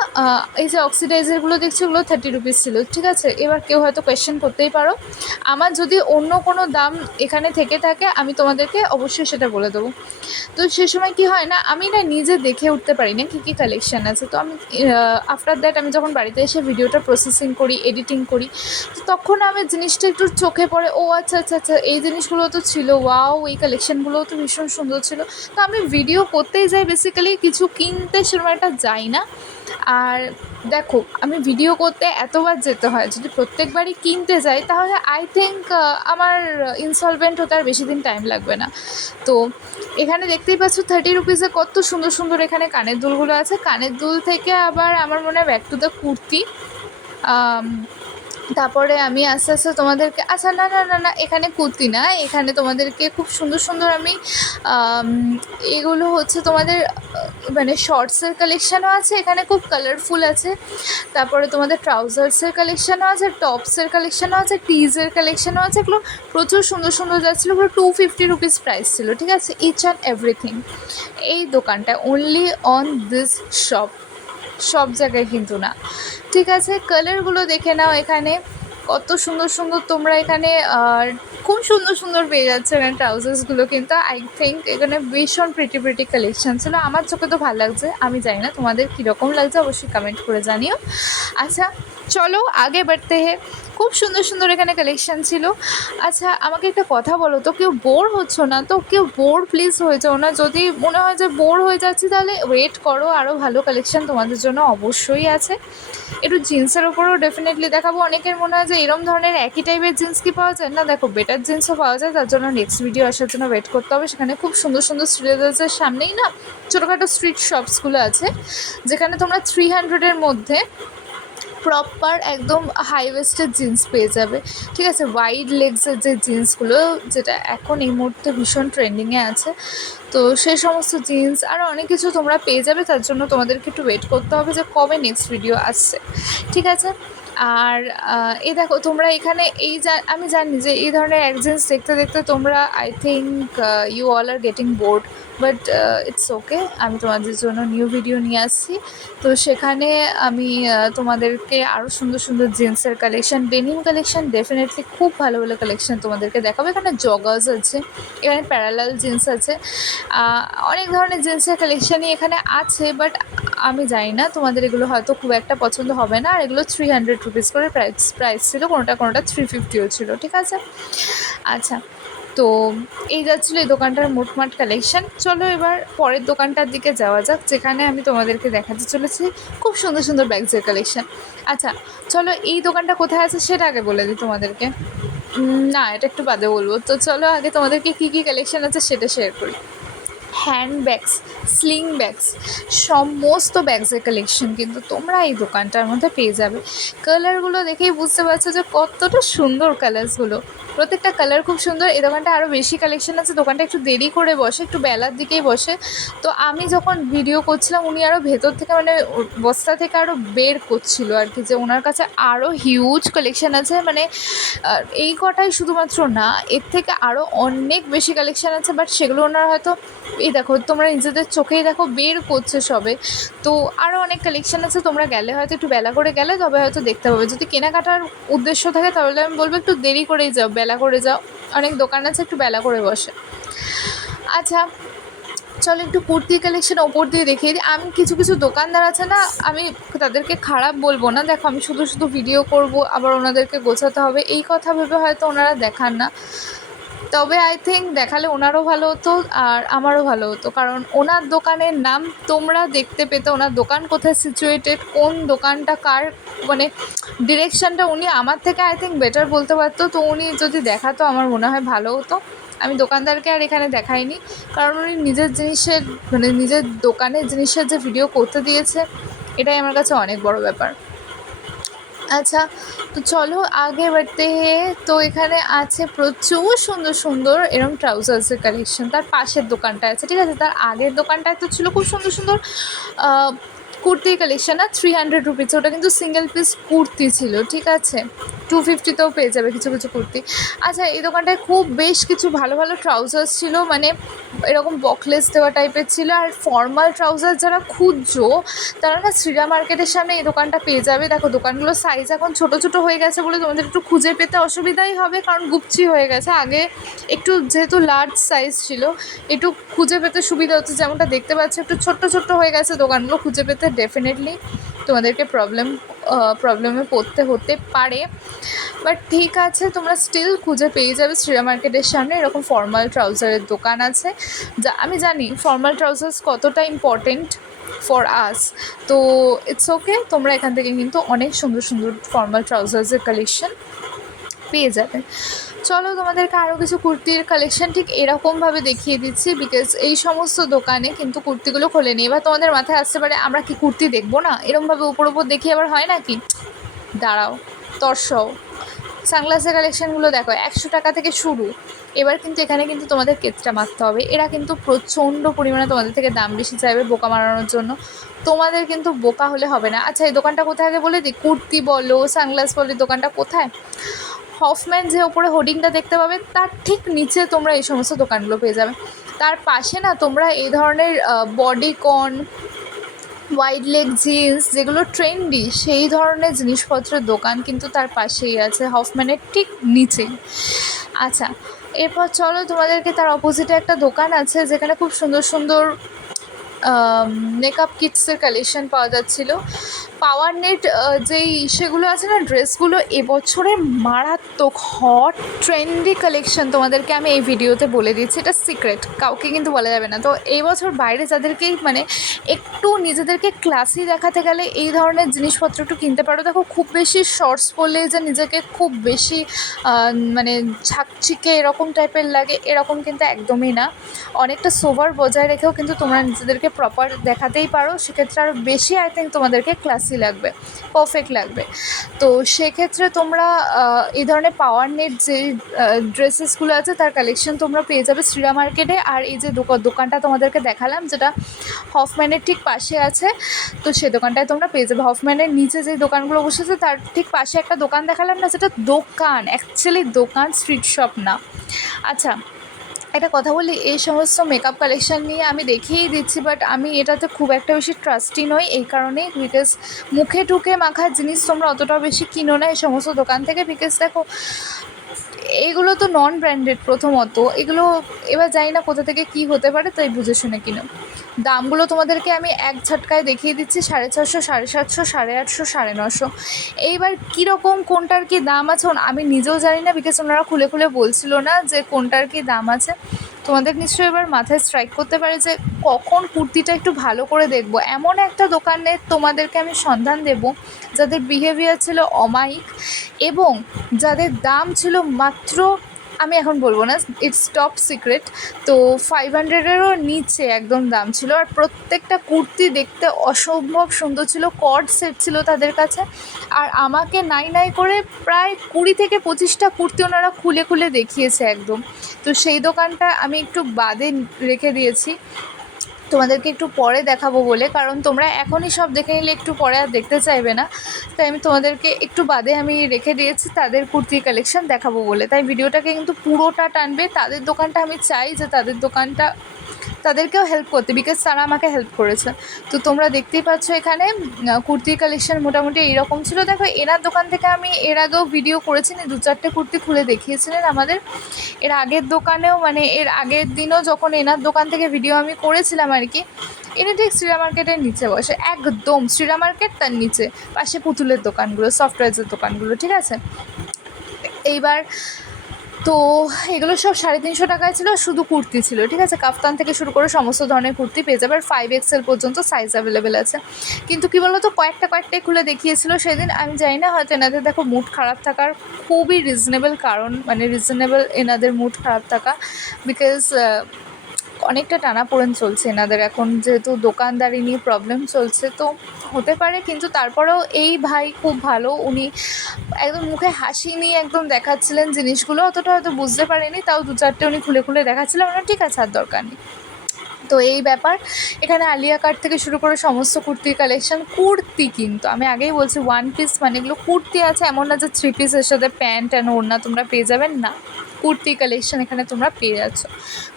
এই যে অক্সিডাইজারগুলো দেখছি, ওগুলো 30 রুপিস ছিল, ঠিক আছে। এবার কেউ হয়তো কোয়েশ্চেন করতেই পারো, আমার যদি অন্য কোনো দাম এখানে থেকে থাকে আমি তোমাদেরকে অবশ্যই সেটা বলে দেবো। তো সে সময় কি হয় না, আমি না নিজে দেখে উঠতে পারি না কী কী কালেকশান আছে। তো আমি আফটার দ্যাট আমি যখন বাড়িতে এসে ভিডিওটা প্রসেসিং করি, এডিটিং করি, তো তখন আমার জিনিসটা একটু চোখে পড়ে, ও আচ্ছা আচ্ছা আচ্ছা এই জিনিসগুলো তো ছিল, ওয়াও এই কালেকশানগুলোও তো ভীষণ সুন্দর ছিল। তো আমি ভিডিও করতেই যাই বেসিক্যালি, কিছু কিনতে সেরকম একটা যাই না। আর দেখো আমি ভিডিও করতে এতবার যেতে হয়, যদি প্রত্যেকবারই কিনতে যাই তাহলে আই থিঙ্ক আমার ইনসলভেন্ট হতে আর বেশি দিন টাইম লাগবে না। তো এখানে দেখতেই পাচ্ছ 30 রুপিসে কত সুন্দর সুন্দর এখানে কানের দুলগুলো আছে। কানের দুল থেকে আবার আমার মনে হয় ব্যাক টু দ্য কুর্তি। তারপরে আমি আস্তে আস্তে তোমাদেরকে, আচ্ছা না না না না এখানে কুর্তি না, এখানে তোমাদেরকে খুব সুন্দর সুন্দর আমি এগুলো হচ্ছে তোমাদের মানে শর্টসের কালেকশানও আছে এখানে, খুব কালারফুল আছে। তারপরে তোমাদের ট্রাউজার্সের কালেকশানও আছে, টপসের কালেকশানও আছে, টিজের কালেকশানও আছে। এগুলো প্রচুর সুন্দর সুন্দর যাচ্ছিলো, পুরো 250 রুপিস প্রাইস ছিল, ঠিক আছে, ইচ অ্যান্ড এভরিথিং। এই দোকানটা অনলি অন দিস শপ, সব জায়গায় কিন্তু না, ঠিক আছে। কালারগুলো দেখে নাও, এখানে কত সুন্দর সুন্দর তোমরা এখানে খুব সুন্দর সুন্দর পেয়ে যাচ্ছে এখানে ট্রাউজার্সগুলো, কিন্তু আই থিঙ্ক এখানে ভীষণ প্রিটি কালেকশান ছিল। আমার চোখে তো ভালো লাগছে, আমি জানি না তোমাদের কীরকম লাগছে, অবশ্যই কমেন্ট করে জানিও। আচ্ছা চলো আগে বাড়তে হে, খুব সুন্দর সুন্দর এখানে কালেকশান ছিল। আচ্ছা আমাকে একটা কথা বলো তো, কেউ বোর হচ্ছ না তো? কেউ বোর প্লিজ হয়ে যাও না। যদি মনে হয় যে বোর হয়ে যাচ্ছি তাহলে ওয়েট করো, আরও ভালো কালেকশান তোমাদের জন্য অবশ্যই আছে। একটু জিন্সের ওপরেও ডেফিনেটলি দেখাবো। অনেকের মনে হয় যে এরম ধরনের একই টাইপের জিন্স কি পাওয়া যায় না, দেখো বেটার জিন্সও পাওয়া যায়, তার জন্য নেক্সট ভিডিও আসার জন্য ওয়েট করতে হবে। সেখানে খুব সুন্দর সুন্দর স্ট্রিটের সামনেই না ছোটোখাটো স্ট্রিট শপসগুলো আছে, যেখানে তোমরা 300-এর মধ্যে প্রপার একদম হাই ওয়েস্টের জিন্স পেয়ে যাবে, ঠিক আছে। ওয়াইড লেগসের যে জিন্সগুলো, যেটা এখন এই মুহূর্তে ভীষণ ট্রেন্ডিংয়ে আছে, তো সেই সমস্ত জিন্স আরও অনেক কিছু তোমরা পেয়ে যাবে। তার জন্য তোমাদেরকে একটু ওয়েট করতে হবে যে কবে নেক্সট ভিডিও আসছে, ঠিক আছে। আর এই দেখো তোমরা এখানে আমি জানি যে এই ধরনের এক জিনিস দেখতে দেখতে তোমরা I think you all are getting bored, but it's okay, আমি তোমাদের জন্য নিউ ভিডিও নিয়ে আসছি। তো সেখানে আমি তোমাদেরকে আরও সুন্দর সুন্দর জিন্সের কালেকশন, ডেনিম কালেকশন, ডেফিনেটলি খুব ভালো ভালো কালেকশন তোমাদেরকে দেখাবো। এখানে জগার্স আছে, এখানে প্যারালাল জিন্স আছে, অনেক ধরনের জিন্সের কালেকশানই এখানে আছে, বাট আমি জানি না তোমাদের এগুলো হয়তো খুব একটা পছন্দ হবে না। আর এগুলো 300 রুপিস করে প্রাইস ছিল, কোনোটা 350ও ছিল, ঠিক আছে। আচ্ছা, তো এই যাচ্ছিলো এই দোকানটার মোটমাট কালেকশান। চলো এবার পরের দোকানটার দিকে যাওয়া যাক, যেখানে আমি তোমাদেরকে দেখাতে চলেছি খুব সুন্দর সুন্দর ব্যাগসের কালেকশান। আচ্ছা চলো, এই দোকানটা কোথায় আছে সেটা আগে বলে দিই তোমাদেরকে। না, এটা একটু বাদে বলবো। তো চলো আগে তোমাদেরকে কী কী কালেকশান আছে সেটা শেয়ার করি। হ্যান্ড ব্যাগস, স্লিং ব্যাগস, সমস্ত ব্যাগসের কালেকশন কিন্তু তোমরা এই দোকানটার মধ্যে পেয়ে যাবে। কালারগুলো দেখেই বুঝতে পারছো যে কতটা সুন্দর কালার্সগুলো, প্রত্যেকটা কালার খুব সুন্দর। এই দোকানটা আরও বেশি কালেকশন আছে, দোকানটা একটু দেরি করে বসে, একটু বেলার দিকেই বসে। তো আমি যখন ভিডিও করছিলাম উনি আরও ভেতর থেকে মানে বস্তা থেকে আরও বের করছিল আর কি, যে ওনার কাছে আরও হিউজ কালেকশান আছে। মানে এই কটাই শুধুমাত্র না, এর থেকে আরও অনেক বেশি কালেকশান আছে, বাট সেগুলো ওনার হয়তো এই দেখো তোমরা নিজেদের চোখেই দেখো বের করছে সবে। তো আরও অনেক কালেকশান আছে, তোমরা গেলে হয়তো একটু বেলা করে গেলে তবে হয়তো দেখতে পাবে। যদি কেনাকাটার উদ্দেশ্য থাকে তাহলে আমি বলবো একটু দেরি করেই যাও, বেলা করে যাও, অনেক দোকান আছে একটু বেলা করে বসে। আচ্ছা চলো একটু কুর্তি কালেকশন ওপর দিয়ে দেখিয়ে দিই। আমি কিছু কিছু দোকানদার আছে না, আমি তাদেরকে খারাপ বলবো না, দেখো আমি শুধু শুধু ভিডিও করব, আবার ওনাদেরকে গোছাতে হবে, এই কথা ভেবে হয়তো ওনারা দেখান না। তবে আই থিঙ্ক দেখালে ওনারও ভালো হতো আর আমারও ভালো হতো, কারণ ওনার দোকানের নাম তোমরা দেখতে পেতে, ওনার দোকান কোথায় সিচুয়েটেড, কোন দোকানটা কার, মানে ডিরেকশানটা উনি আমার থেকে আই থিঙ্ক বেটার বলতে পারতো। তো উনি যদি দেখাতো আমার মনে হয় ভালো হতো। আমি দোকানদারকে আর এখানে দেখাইনি, কারণ উনি নিজের জিনিসের মানে নিজের দোকানের জিনিসের যে ভিডিও করতে দিয়েছে, এটাই আমার কাছে অনেক বড় ব্যাপার। আচ্ছা তো চলো আগে বাড়তে। তো এখানে আছে প্রচুর সুন্দর সুন্দর এরকম ট্রাউজার্সের কালেকশন। তার পাশের দোকানটা আছে, ঠিক আছে, তার আগের দোকানটায় তো ছিল খুব সুন্দর সুন্দর কুর্তির কালেকশন। আর 300 রুপিস, ওটা কিন্তু সিঙ্গেল পিস কুর্তি ছিল, ঠিক আছে। 250তেও পেয়ে যাবে কিছু কিছু কুর্তি। আচ্ছা এই দোকানটায় খুব বেশ কিছু ভালো ভালো ট্রাউজার্স ছিল, মানে এরকম বকলেস দেওয়া টাইপের ছিল। আর ফর্মাল ট্রাউজার যারা খুঁজছো তারা না শ্রীরাম মার্কেটের সামনে এই দোকানটা পেয়ে যাবে। দেখো দোকানগুলোর সাইজ এখন ছোটো ছোটো হয়ে গেছে বলে তোমাদের একটু খুঁজে পেতে অসুবিধাই হবে, কারণ গুপচি হয়ে গেছে। আগে একটু যেহেতু লার্জ সাইজ ছিল একটু খুঁজে পেতে সুবিধা হচ্ছে, যেমনটা দেখতে পাচ্ছি একটু ছোট্ট ছোট্ট হয়ে গেছে দোকানগুলো, খুঁজে পেতে ডেফিনেটলি তোমাদেরকে প্রবলেমে পড়তে হতে পারে। বাট ঠিক আছে, তোমরা স্টিল খুঁজে পেয়ে যাবে। শ্রীরাম মার্কেটের সামনে এরকম ফর্মাল ট্রাউজারের দোকান আছে, যা আমি জানি ফর্মাল ট্রাউজার্স কতটা ইম্পর্টেন্ট ফর আস। তো ইটস ওকে, তোমরা এখান থেকে কিন্তু অনেক সুন্দর সুন্দর ফর্মাল ট্রাউজার্সের কালেকশন পেয়ে যাবে। চলো তোমাদেরকে আরও কিছু কুর্তির কালেকশন ঠিক এরকমভাবে দেখিয়ে দিচ্ছি, বিকজ এই সমস্ত দোকানে কিন্তু কুর্তিগুলো খোলেনি। এবার তোমাদের মাথায় আসতে পারে আমরা কি কুর্তি দেখবো না, এরমভাবে উপর উপর দেখি আবার হয় নাকি, দাঁড়াও তর্সও। সানগ্লাসের কালেকশানগুলো দেখো 100 টাকা থেকে শুরু। এবার কিন্তু এখানে কিন্তু তোমাদের কেতটা মারতে হবে, এরা কিন্তু প্রচণ্ড পরিমাণে তোমাদের থেকে দাম বেশি চাইবে বোকা মারানোর জন্য। তোমাদের কিন্তু বোকা হলে হবে না। আচ্ছা এই দোকানটা কোথায় আগে বলে দিই, কুর্তি বলো সানগ্লাস বলো, এই দোকানটা কোথায়, হফম্যান যে ওপরে হোর্ডিংটা দেখতে পাবে তার ঠিক নিচে তোমরা এই সমস্ত দোকানগুলো পেয়ে যাবে। তার পাশে না তোমরা এই ধরনের বডিকন, ওয়াইড লেগ জিন্স যেগুলো ট্রেন্ডি সেই ধরনের জিনিসপত্রের দোকান কিন্তু তার পাশেই আছে, হফম্যানের ঠিক নিচেই। আচ্ছা এরপর চলো তোমাদেরকে তার অপোজিটে একটা দোকান আছে যেখানে খুব সুন্দর সুন্দর মেকআপ কিটসের কালেকশন পাওয়া যাচ্ছিলো। পাওয়ার নেট যেই সেগুলো আছে না ড্রেসগুলো, এবছরের মারাত্মক হট ট্রেন্ডি কালেকশন তোমাদেরকে আমি এই ভিডিওতে বলে দিচ্ছি, এটা সিক্রেট, কাউকে কিন্তু বলা যাবে না। তো এই বছর বাইরে যাদেরকেই মানে একটু নিজেদেরকে ক্লাসি দেখাতে গেলে এই ধরনের জিনিসপত্র একটু কিনতে পারো। দেখো খুব বেশি শর্টস পরলে যে নিজেকে খুব বেশি মানে ঝাঁকচিকে এরকম টাইপের লাগে, এরকম কিন্তু একদমই না। অনেকটা সোবার বজায় রেখেও কিন্তু তোমরা নিজেদেরকে প্রপার দেখাতেই পারো, সেক্ষেত্রে আরও বেশি আই থিঙ্ক তোমাদেরকে ক্লাসি গ্লেসি লাগবে, পারফেক্ট লাগবে। তো সেক্ষেত্রে তোমরা এই ধরনের পাওয়ার নেট যে ড্রেসেসগুলো আছে তার কালেকশন তোমরা পেয়ে যাবে শ্রীরাম মার্কেটে। আর এই যে দোকানটা তোমাদেরকে দেখালাম যেটা হফম্যানের ঠিক পাশে আছে, তো সে দোকানটায় তোমরা পেয়ে যাবে। হফম্যানের নিচে যে দোকানগুলো বসেছে তার ঠিক পাশে একটা দোকান দেখালাম না, যেটা দোকান, অ্যাকচুয়ালি দোকান, স্ট্রিট শপ না। আচ্ছা, একটা কথা বলি, এই সমস্ত মেকআপ কালেকশান নিয়ে আমি দেখিয়েই দিচ্ছি, বাট আমি এটাতে খুব একটা বেশি ট্রাস্টি নই এই কারণেই, বিকজ মুখে টুকে মাখার জিনিস তোমরা অতটাও বেশি কিনো না এই সমস্ত দোকান থেকে। বিকজ দেখো, এইগুলো তো নন ব্র্যান্ডেড প্রথমত, এগুলো এবার জানি না কোথা থেকে কী হতে পারে, তাই বুঝে শুনে কিনো। দামগুলো তোমাদেরকে আমি এক ঝটকায় দেখিয়ে দিচ্ছি, 650, 750, 850, 950। এইবার কীরকম কোনটার কী দাম আছে আমি নিজেও জানি না, বিকজ ওনারা খুলে খুলে বলছিল না যে কোনটার কী দাম আছে। তোমাদের নিশ্চয়ই এবার মাথায় স্ট্রাইক করতে পারে যে কখন কুর্তিটা একটু ভালো করে দেখবো। এমন একটা দোকানে তোমাদেরকে আমি সন্ধান দেব যাদের বিহেভিয়ার ছিল অমায়িক এবং যাদের দাম ছিল মাত্র, আমি এখন বলবো না, ইটস টপ সিক্রেট, তো 500-এরও নিচে একদম দাম ছিল। আর প্রত্যেকটা কুর্তি দেখতে অসম্ভব সুন্দর ছিল, কর্ড সেট ছিল তাদের কাছে। আর আমাকে নাই করে প্রায় 20 থেকে 25টা কুর্তি ওনারা খুলে খুলে দেখিয়েছে একদম। তো সেই দোকানটা আমি একটু বাদে রেখে দিয়েছি তোমাদেরকে একটু পরে দেখাবো বলে, কারণ তোমরা এখনই সব দেখে নিলে একটু পরে আর দেখতে চাইবে না, তাই আমি তোমাদেরকে একটু বাদে আমি রেখে দিয়েছি তাদের কুর্তি কালেকশন দেখাবো বলে। তাই ভিডিওটাকে কিন্তু পুরোটা টানবে। তাদের দোকানটা আমি চাই যে তাদের দোকানটা তাদেরকেও হেল্প করতে, বিকজ তারা আমাকে হেল্প করেছে। তো তোমরা দেখতেই পাচ্ছ এখানে কুর্তির কালেকশন মোটামুটি এইরকম ছিল। দেখো, এনার দোকান থেকে আমি এর আগেও ভিডিও করেছি, 2-4টে কুর্তি খুলে দেখিয়েছিলেন আমাদের। এর আগের দোকানেও, মানে এর আগের দিনও যখন এনার দোকান থেকে ভিডিও আমি করেছিলাম আর কি। এনে ঠিক শ্রীরাম মার্কেটের নিচে বসে, একদম শ্রীরাম মার্কেট, তার নিচে পাশে পুতুলের দোকানগুলো, সফটওয়্যারের দোকানগুলো, ঠিক আছে। এইবার তো এগুলো সব 350 টাকায় ছিল, শুধু কুর্তি ছিল, ঠিক আছে। কাফতান থেকে শুরু করে সমস্ত ধরনের কুর্তি পেয়ে যাবে, আর 5XL পর্যন্ত সাইজ অ্যাভেলেবেল আছে। কিন্তু কী বলো তো, কয়েকটাই খুলে দেখিয়েছিল সেদিন। আমি জানি না, হয়তো এনাদের দেখো মুড খারাপ থাকার খুবই রিজনেবল কারণ, মানে রিজনেবল এনাদের মুড খারাপ থাকা, বিকজ অনেকটা টানাপোড়েন চলছে এনাদের এখন, যেহেতু দোকানদারি নিয়ে প্রবলেম চলছে, তো হতে পারে। কিন্তু তারপরেও এই ভাই খুব ভালো, উনি একদম মুখে হাসি নিয়ে একদম দেখাচ্ছিলেন জিনিসগুলো, অতটা হয়তো বুঝতে পারেনি, তাও 2-4টে উনি খুলে খুলে দেখাচ্ছিলেন। ওনার ঠিক আছে, আর দরকার নেই। তো এই ব্যাপার, এখানে আলিয়া কাট থেকে শুরু করে সমস্ত কুর্তির কালেকশন, কুর্তি কিন্তু আমি আগেই বলছি 1 পিস, মানে এগুলো কুর্তি আছে, এমন না যে 3 পিসের সাথে প্যান্ট অ্যান্ড ওড়না তোমরা পেয়ে যাবেন, না। কুর্তি কালেকশন এখানে তোমরা পেয়ে যাচ্ছ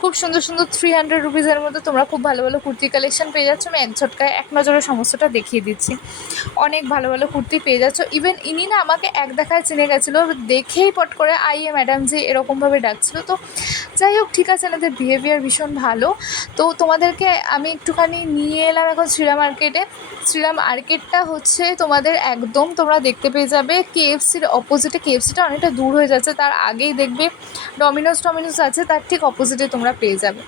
খুব সুন্দর সুন্দর। 300 রুপিসের মধ্যে তোমরা খুব ভালো ভালো কুর্তি কালেকশন পেয়ে যাচ্ছ। আমি এক ঝটকায় এক নজরে সমস্তটা দেখিয়ে দিচ্ছি, অনেক ভালো ভালো কুর্তি পেয়ে যাচ্ছ। ইভেন ইনি না আমাকে এক দেখায় চিনে গেছিলো, দেখেই পট করে আইয়ে ম্যাডাম জি এরকমভাবে ডাকছিলো। তো যাই হোক, ঠিক আছে, এনাদের বিহেভিয়ার ভীষণ ভালো। তো তোমাদেরকে আমি একটুখানি নিয়ে এলাম এখন শ্রীরাম মার্কেটে। শ্রীরাম মার্কেটটা হচ্ছে তোমাদের একদম, তোমরা দেখতে পেয়ে যাবে KFCর অপোজিটে। KFCটা অনেকটা দূর হয়ে যাচ্ছে, তার আগেই দেখবে ডমিনোস আছে, তার ঠিক অপোজিটে তোমরা পেয়ে যাবে।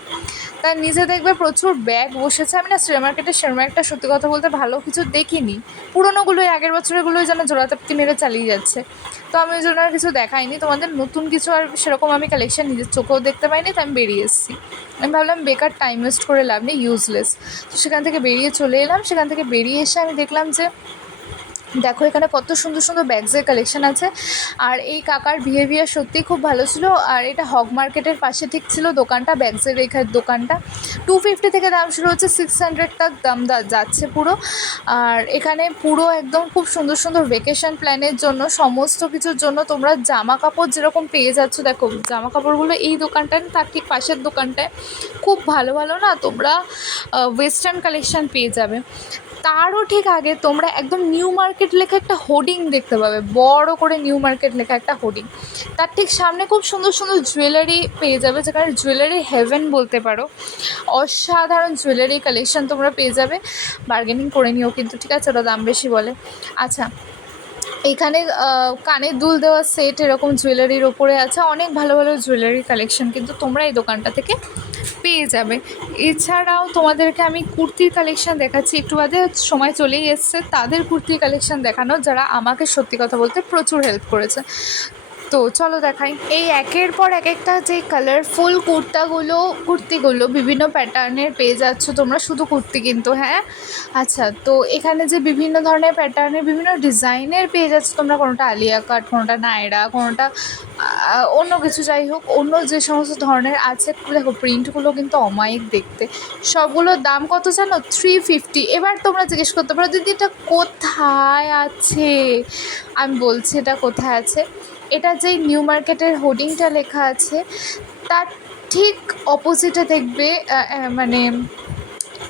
তার নিচে দেখবে প্রচুর ব্যাগ বসেছে। আমি না শ্রীরাম মার্কেটের সেরকম একটা সত্যি কথা বলতে ভালো কিছু দেখিনি, পুরোনোগুলোই, আগের বছরেরগুলোই যেন জোড়াতাপ্তি মেরে চালিয়ে যাচ্ছে। তো আমি ওই জন্য আর কিছু দেখাইনি তোমাদের, নতুন কিছু আর সেরকম আমি কালেকশন নিজের চোখেও দেখতে পাইনি, তাই আমি বেরিয়ে এসেছি। আমি ভাবলাম বেকার টাইম ওয়েস্ট করে লাভ নেই, ইউজলেস। তো সেখান থেকে বেরিয়ে চলে এলাম। সেখান থেকে বেরিয়ে এসে আমি দেখলাম যে দেখো এখানে কত সুন্দর সুন্দর ব্যাগসের কালেকশন আছে। আর এই কাকার বিহেভিয়ার সত্যিই খুব ভালো ছিল। আর এটা হগ মার্কেটের পাশে ঠিক ছিল দোকানটা, ব্যাগসের এইখানে দোকানটা। 250 থেকে দাম শুরু হচ্ছে, 600 তক দাম যাচ্ছে পুরো। আর এখানে পুরো একদম খুব সুন্দর সুন্দর ভেকেশন প্ল্যানের জন্য, সমস্ত কিছুর জন্য তোমরা জামা কাপড় যেরকম পেয়ে যাচ্ছ। দেখো জামা কাপড়গুলো এই দোকানটায়, তার ঠিক পাশের দোকানটায় খুব ভালো ভালো না তোমরা ওয়েস্টার্ন কালেকশন পেয়ে যাবে। তারও ঠিক আগে তোমরা একদম নিউ মার্কেট লেখা একটা হোর্ডিং দেখতে পাবে, বড় করে নিউ মার্কেট লেখা একটা হোর্ডিং। তার ঠিক সামনে খুব সুন্দর সুন্দর জুয়েলারি পেয়ে যাবে, যেখানে জুয়েলারি হেভেন বলতে পারো। অসাধারণ জুয়েলারি কালেকশন তোমরা পেয়ে যাবে। বার্গেনিং করে নিও কিন্তু, ঠিক আছে, ওরা দাম বেশি বলে। আচ্ছা, এখানে কানের দুল দেওয়া সেট এরকম জুয়েলারির ওপরে আছে, অনেক ভালো ভালো জুয়েলারি কালেকশন কিন্তু তোমরা এই দোকানটা থেকে পেয়ে যাবে। এছাড়াও তোমাদেরকে আমি কুর্তির কালেকশন দেখাচ্ছি একটু বাদে, সময় চলেই এসছে তাদের কুর্তির কালেকশন দেখানো যারা আমাকে সত্যি কথা বলতে প্রচুর হেল্প করেছে। তো চলো দেখাই। এই একের পর এক একটা যে কালারফুল কুর্তিগুলো বিভিন্ন প্যাটার্নের পেয়ে যাচ্ছ তোমরা, শুধু কুর্তি কিন্তু, হ্যাঁ। আচ্ছা, তো এখানে যে বিভিন্ন ধরনের প্যাটার্নের বিভিন্ন ডিজাইনের পেয়ে যাচ্ছ তোমরা, কোনোটা আলিয়া কাট, কোনোটা নায়রা, কোনোটা অন্য কিছু, যাই হোক অন্য যে সমস্ত ধরনের আছে। দেখো প্রিন্টগুলো কিন্তু অমায়িক দেখতে। সবগুলোর দাম কত জানো? 350। এবার তোমরা জিজ্ঞেস করতে পারো দিদি এটা কোথায় আছে। আমি বলছি এটা কোথায় আছে। এটা যেই নিউ মার্কেটের হোর্ডিংটা লেখা আছে তার ঠিক অপোজিটে দেখবে মানে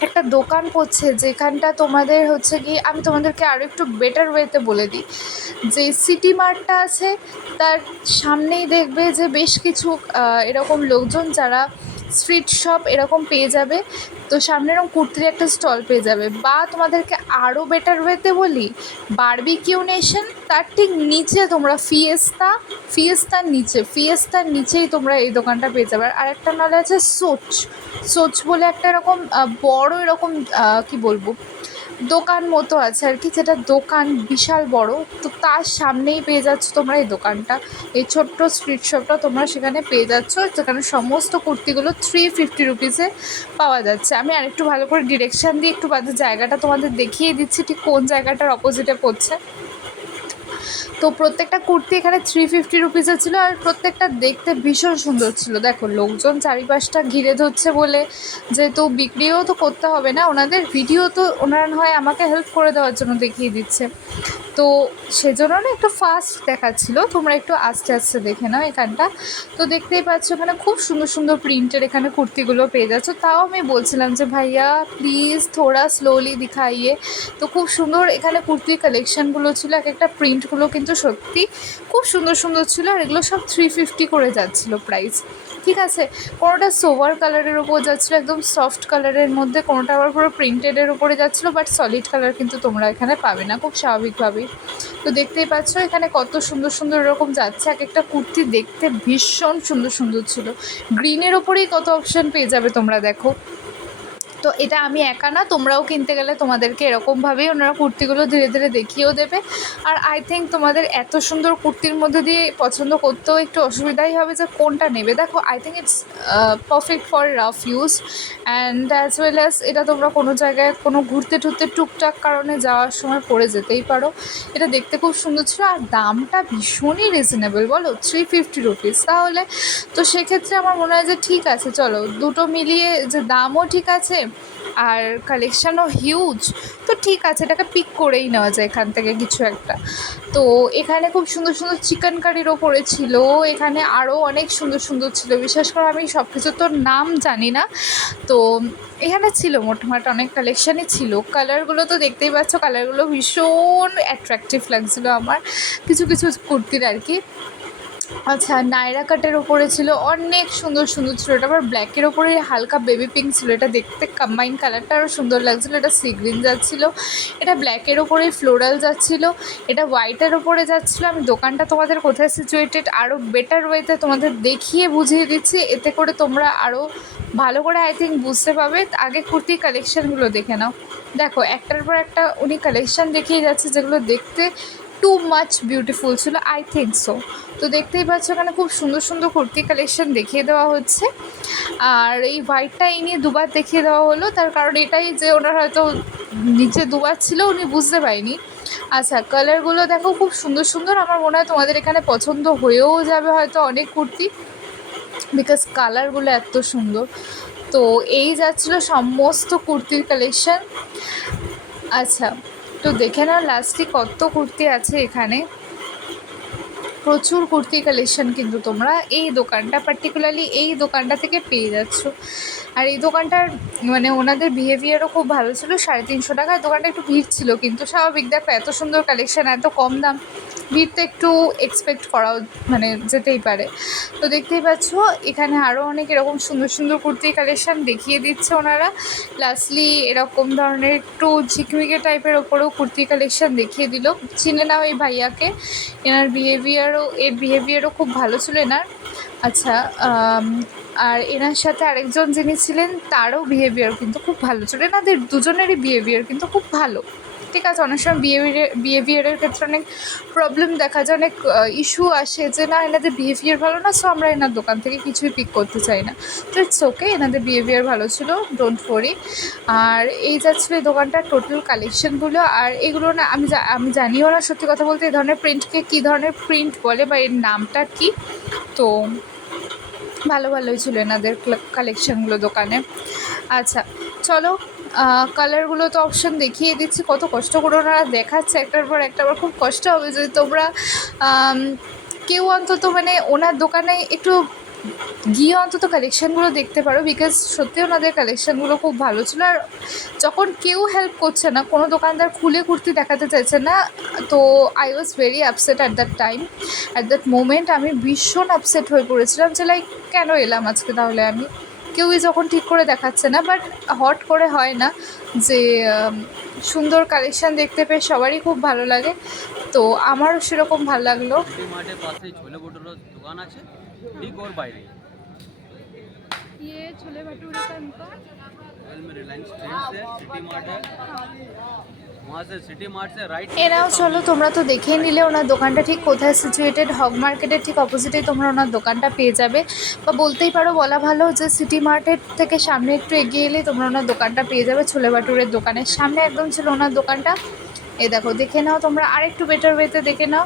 একটা দোকান পড়ছে, যেখানটা তোমাদের হচ্ছে কি, আমি তোমাদেরকে আরও একটু বেটার ওয়েতে বলে দিই, যে সিটি মার্টটা আছে তার সামনেই দেখবে যে বেশ কিছু এরকম লোকজন যারা স্ট্রিট শপ এরকম পেয়ে যাবে। তো সামনে এরকম কুর্তির একটা স্টল পেয়ে যাবে। বা তোমাদেরকে আরও বেটার ওয়েতে বলি, বারবিকিউ নেশন তার ঠিক নিচে তোমরা ফিয়েস্তার নিচেই তোমরা এই দোকানটা পেয়ে যাবে। আর একটা নাহলে আছে সোচ বলে একটা এরকম বড় এরকম কি বলবো দোকান মতো আছে আর কি, যেটা দোকান বিশাল বড়। তো তার সামনেই পেয়ে যাচ্ছ তোমরা এই দোকানটা, এই ছোট্ট স্ট্রিট শপটা তোমরা সেখানে পেয়ে যাচ্ছ, যেখানে সমস্ত কুর্তিগুলো 350 রুপিসে পাওয়া যাচ্ছে। আমি আরেকটু ভালো করে ডিরেকশান দিয়ে একটু বাদে জায়গাটা তোমাদের দেখিয়ে দিচ্ছি ঠিক কোন জায়গাটার অপোজিটে পড়ছে। তো প্রত্যেকটা কুর্তি এখানে 350 রুপিসে ছিল, আর প্রত্যেকটা দেখতে ভীষণ সুন্দর ছিল। দেখো লোকজন চারিপাশটা ঘিরে ধরছে বলে, যেহেতু বিক্রিও তো করতে হবে না ওনাদের, ভিডিও তো ওনারা হয় আমাকে হেল্প করে দেওয়ার জন্য দেখিয়ে দিচ্ছে, তো সেজন্য না একটু ফাস্ট দেখাচ্ছিলো। তোমরা একটু আস্তে আস্তে দেখে নাও এখানটা। তো দেখতেই পাচ্ছ এখানে খুব সুন্দর সুন্দর প্রিন্টের এখানে কুর্তিগুলো পেয়ে যাচ্ছ। তাও আমি বলছিলাম যে ভাইয়া প্লিজ থোড়া স্লোলি দিখাইয়ে। তো খুব সুন্দর এখানে কুর্তির কালেকশানগুলো ছিল, এক একটা প্রিন্টগুলো কিন্তু সত্যি খুব সুন্দর সুন্দর ছিল। আর এগুলো সব 350 করে যাচ্ছিলো প্রাইস, ঠিক আছে। কোনোটা সোভার কালারের ওপর যাচ্ছিলো একদম সফট কালারের মধ্যে, কোনোটা আবার পুরো প্রিন্টেডের ওপরে যাচ্ছিলো, বাট সলিড কালার কিন্তু তোমরা এখানে পাবে না খুব স্বাভাবিকভাবেই। তো দেখতেই পাচ্ছ এখানে কত সুন্দর সুন্দর এরকম যাচ্ছে, এক একটা কুর্তি দেখতে ভীষণ সুন্দর সুন্দর ছিল। গ্রিনের ওপরেই কত অপশান পেয়ে যাবে তোমরা দেখো। তো এটা আমি একা না, তোমরাও কিনতে গেলে তোমাদেরকে এরকমভাবেই ওনারা কুর্তিগুলো ধীরে ধীরে দেখিয়েও দেবে। আর আই থিঙ্ক তোমাদের এত সুন্দর কুর্তির মধ্যে দিয়ে পছন্দ করতেও একটু অসুবিধাই হবে যে কোনটা নেবে। দেখো I think it's perfect for rough use and as well as এটা তোমরা কোনো জায়গায় কোনো ঘুরতে টুরতে টুকটাক কারণে যাওয়ার সময় পরে যেতেই পারো। এটা দেখতে খুব সুন্দর ছিল, আর দামটা ভীষণই রিজনেবল, বলো 350 রুপিস। তাহলে তো সেক্ষেত্রে আমার মনে হয় যে ঠিক আছে, চলো দুটো মিলিয়ে যে দামও ঠিক আছে আর কালেকশানও হিউজ, তো ঠিক আছে এটাকে পিক করেই নেওয়া যায় এখান থেকে কিছু একটা। তো এখানে খুব সুন্দর সুন্দর চিকেন কারির ওপরে ছিল, এখানে আরও অনেক সুন্দর সুন্দর ছিল, বিশেষ করে আমি সব কিছু তোর নাম জানি না। তো এখানে ছিল মোটামুটি অনেক কালেকশানই ছিল। কালারগুলো তো দেখতেই পাচ্ছ, কালারগুলো ভীষণ অ্যাট্রাকটিভ লাগছিলো আমার কিছু কিছু কুর্তির আর কি। আচ্ছা, নায়রা কাটের ওপরে ছিল অনেক সুন্দর সুন্দর ছিল, এটা আবার ব্ল্যাকের ওপরে হালকা বেবি পিঙ্ক ছিল, এটা দেখতে কম্বাইন কালারটা আরও সুন্দর লাগছিলো। এটা সি গ্রিন যাচ্ছিলো, এটা ব্ল্যাকের ওপরে ফ্লোরাল যাচ্ছিলো, এটা হোয়াইটের ওপরে যাচ্ছিলো। আমি দোকানটা তোমাদের কোথায় সিচুয়েটেড আরও বেটার ওয়েতে তোমাদের দেখিয়ে বুঝিয়ে দিচ্ছি, এতে করে তোমরা আরও ভালো করে আই থিঙ্ক বুঝতে পারবে। আগে কুর্তির কালেকশানগুলো দেখে নাও, দেখো একটার পর একটা উনি কালেকশান দেখিয়ে যাচ্ছে যেগুলো দেখতে টু মাচ বিউটিফুল ছিল, আই থিঙ্ক সো। তো দেখতেই পাচ্ছ এখানে খুব সুন্দর সুন্দর কুর্তি কালেকশান দেখিয়ে দেওয়া হচ্ছে। আর এই হোয়াইটটা এই নিয়ে দুবার দেখিয়ে দেওয়া হলো, তার কারণ এটাই যে ওনার হয়তো নিচে দুবার ছিল উনি বুঝতে পারিনি। আচ্ছা, কালারগুলো দেখো খুব সুন্দর সুন্দর, আমার মনে হয় তোমাদের এখানে পছন্দ হয়েও যাবে হয়তো অনেক কুর্তি, বিকজ কালারগুলো এত সুন্দর। তো এই যাচ্ছিলো সমস্ত কুর্তির কালেকশান। আচ্ছা, তো দেখে নাও লাস্টে কত কুর্তি আছে এখানে, প্রচুর কুর্তি কালেকশান কিন্তু তোমরা এই দোকানটা পার্টিকুলারলি এই দোকানটা থেকে পেয়ে যাচ্ছ। আর এই দোকানটার মানে ওনাদের বিহেভিয়ারও খুব ভালো ছিল। 350 টাকায় দোকানটা একটু ভিড় ছিল, কিন্তু স্বাভাবিক, দেখো এত সুন্দর কালেকশান এত কম দাম, ভিড় তো একটু এক্সপেক্ট করাও মানে যেতেই পারে। তো দেখতেই পাচ্ছ এখানে আরও অনেক এরকম সুন্দর সুন্দর কুর্তি কালেকশান দেখিয়ে দিচ্ছে ওনারা। লাস্টলি এরকম ধরনের একটু ঝিকমিকে টাইপের ওপরেও কুর্তি কালেকশান দেখিয়ে দিল। চিনে নাও এই ভাইয়াকে, এনার বিহেভিয়ারও খুব ভালো ছিল এনার। আচ্ছা, আর এনার সাথে আরেকজন যিনি ছিলেন তারও বিহেভিয়ার কিন্তু খুব ভালো ছিল, এনাদের দুজনেরই বিহেভিয়ার কিন্তু খুব ভালো, ঠিক আছে, অনেক সময় বিহেভিয়ারের ক্ষেত্রে অনেক প্রবলেম দেখা যায়, অনেক ইস্যু আসে যে না এনাদের বিহেভিয়ার ভালো না, সো আমরা এনার দোকান থেকে কিছুই পিক করতে চাই না। তো ইটস ওকে, এনাদের বিহেভিয়ার ভালো ছিল, ডোন্ট ওয়ারি। আর এই যাচ্ছিলো এই দোকানটার টোটাল কালেকশনগুলো। আর এগুলো না আমি জানিও না সত্যি কথা বলতে এই ধরনের প্রিন্টকে কী ধরনের প্রিন্ট বলে বা এর নামটা কী। তো ভালোই ছিল এনাদের কালেকশনগুলো দোকানে। আচ্ছা চলো, কালারগুলো তো অপশন দেখিয়ে দিচ্ছি, কত কষ্ট করে ওনারা দেখাচ্ছে একটার পর একটা। আমার খুব কষ্ট হবে যদি তোমরা কেউ অন্তত মানে ওনার দোকানে একটু গিয়ে অন্তত কালেকশানগুলো দেখতে পারো, বিকজ সত্যি ওনাদের কালেকশানগুলো খুব ভালো ছিল। আর যখন কেউ হেল্প করছে না, কোনো দোকানদার খুলে কুর্তি দেখাতে চাইছে না, তো I was very upset at that time, at that moment আমি ভীষণ আপসেট হয়ে পড়েছিলাম যে লাইক কেন এলাম আজকে তাহলে আমি। কেউই যখন ঠিক করে দেখাচ্ছে না, বাট হট করে হয় না যে সুন্দর কালেকশান দেখতে পেয়ে সবারই খুব ভালো লাগে, তো আমারও সেরকম ভালো লাগলো। মাঠের পাশে ছোলে ভটুরের দোকান আছে, ঠিক ওর বাইরে। ये छोले भटूरे का इनका रिलायंस ट्रेंड से सिटी मार्ट है, वहाँ से सिटी मार्ट से राइट। এরাও চলো, তোমরা তো দেখেই নিলে ওনার দোকানটা ঠিক কোথায় সিচুয়েটেড। হগ মার্কেটের ঠিক অপোজিটেই তোমরা ওনার দোকানটা পেয়ে যাবে, বা বলতেই পারো বলা ভালো যে সিটি মার্কেট থেকে সামনে একটু এগিয়ে এলেই তোমরা ওনার দোকানটা পেয়ে যাবে। ছোলে ভাটুরের দোকানের সামনে একদম ছিল ওনার দোকানটা। দেখো দেখে নাও তোমরা, আর একটু বেটার ওয়েতে দেখে নাও।